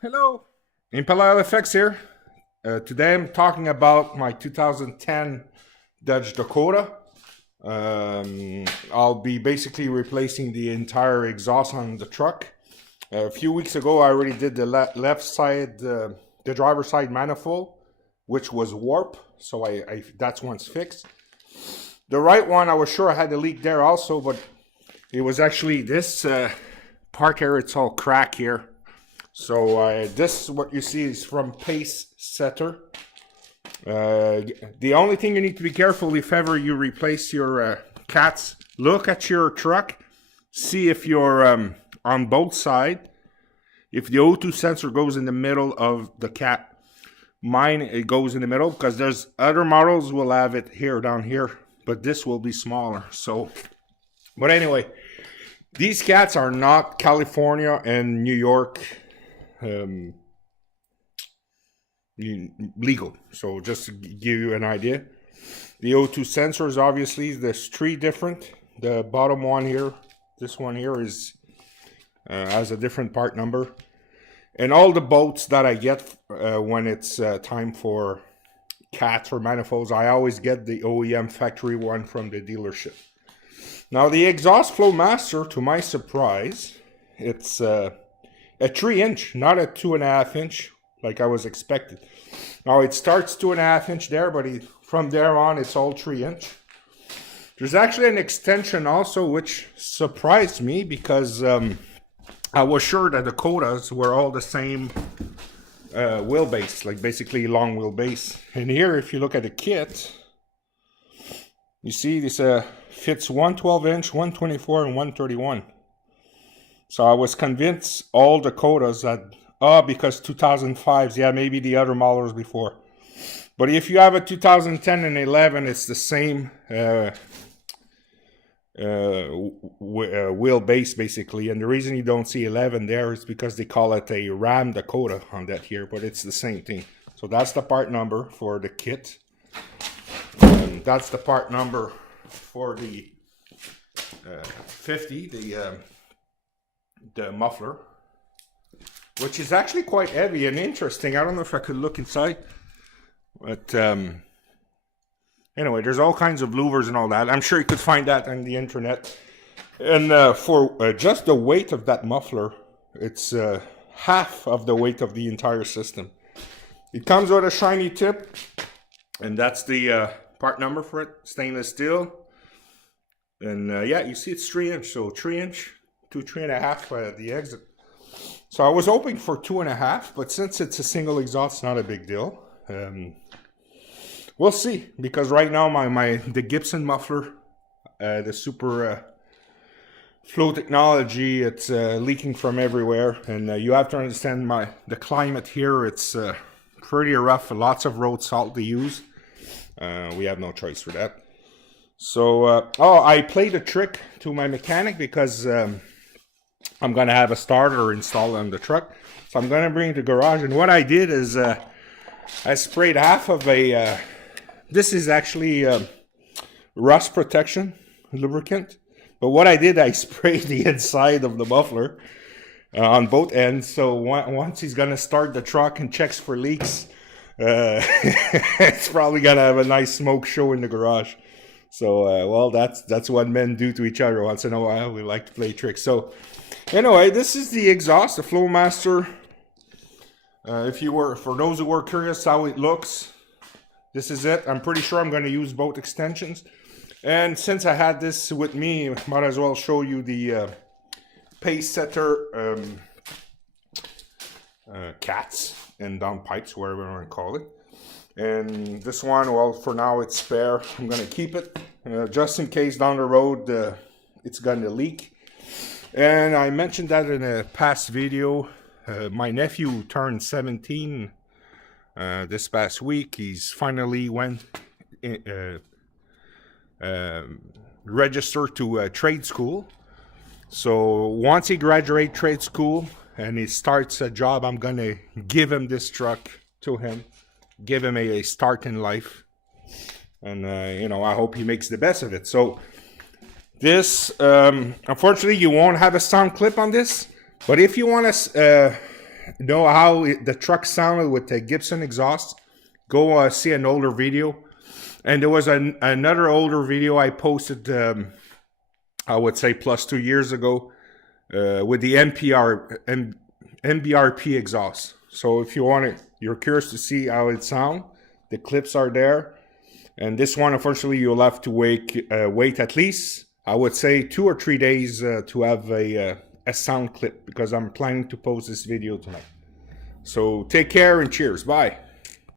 Hello, Impala LFX here. Today I'm talking about my 2010 Dodge Dakota. I'll be basically replacing the entire exhaust on the truck. A few weeks ago I already did the left side, the driver's side manifold, which was warped, so that's one's fixed. The right one, I was sure I had a leak there also, but it was actually this part here, it's all cracked here. So this, what you see, is from PaceSetter. The only thing you need to be careful if ever you replace your cats, look at your truck, see if you're on both sides, if the O2 sensor goes in the middle of the cat. Mine, it goes in the middle because there's other models will have it here, down here, but this will be smaller. So, but anyway, these cats are not California and New York legal. So just to give you an idea, the O2 sensors, obviously there's three different. The bottom one here, this one here, is has a different part number, and all the bolts that I get when it's time for cats or manifolds, I always get the OEM factory one from the dealership. Now the exhaust Flowmaster, to my surprise, it's a 3-inch, not a 2.5-inch like I was expected. Now it starts 2.5-inch there, but from there on it's all 3-inch. There's actually an extension also, which surprised me because I was sure that the Dakotas were all the same wheelbase, like basically long wheelbase. And here, if you look at the kit, you see this fits 112-inch, 124, and 131. So I was convinced all Dakotas that, because 2005s, yeah, maybe the other models before. But if you have a 2010 and 11, it's the same wheelbase basically. And the reason you don't see 11 there is because they call it a Ram Dakota on that here, but it's the same thing. So that's the part number for the kit. And that's the part number for the 50, the muffler, which is actually quite heavy and interesting. I don't know if I could look inside, but anyway, there's all kinds of louvers and all that. I'm sure you could find that on the internet. And for just the weight of that muffler, it's half of the weight of the entire system. It comes with a shiny tip, and that's the part number for it, stainless steel. And yeah, you see it's 3-inch, so 3-inch to 3.5 at the exit. So I was hoping for 2.5, but since it's a single exhaust, it's not a big deal. We'll see, because right now the Gibson muffler, the super flow technology, it's leaking from everywhere, and you have to understand the climate here. It's pretty rough, lots of road salt to use. We have no choice for that. So I played a trick to my mechanic because I'm gonna have a starter installed on the truck, so I'm gonna bring it to the garage. And what I did is I sprayed half of a this is actually rust protection lubricant, but what I did, I sprayed the inside of the muffler on both ends, so once he's gonna start the truck and checks for leaks, it's probably gonna have a nice smoke show in the garage. So well, that's what men do to each other once in a while. We like to play tricks. So anyway, this is the exhaust, the Flowmaster. For those who were curious how it looks, this is it. I'm pretty sure I'm going to use both extensions. And since I had this with me, might as well show you the PaceSetter cats and downpipes, whatever you want to call it. And this one, well, for now it's spare. I'm going to keep it just in case down the road it's going to leak. And I mentioned that in a past video. My nephew turned 17 this past week. He's finally went registered to trade school. So once he graduates trade school and he starts a job, I'm going to give him this truck to him. Give him a start in life, and I hope he makes the best of it. So this, unfortunately, you won't have a sound clip on this, but if you want to know how the truck sounded with the Gibson exhaust, go see an older video. And there was another older video I posted, I would say plus 2 years ago, with the MBRP exhaust. So if you're curious to see how it sounds, the clips are there. And this one, unfortunately, you'll have to wait at least, I would say, 2 or 3 days to have a sound clip, because I'm planning to post this video tonight. So take care and cheers. Bye.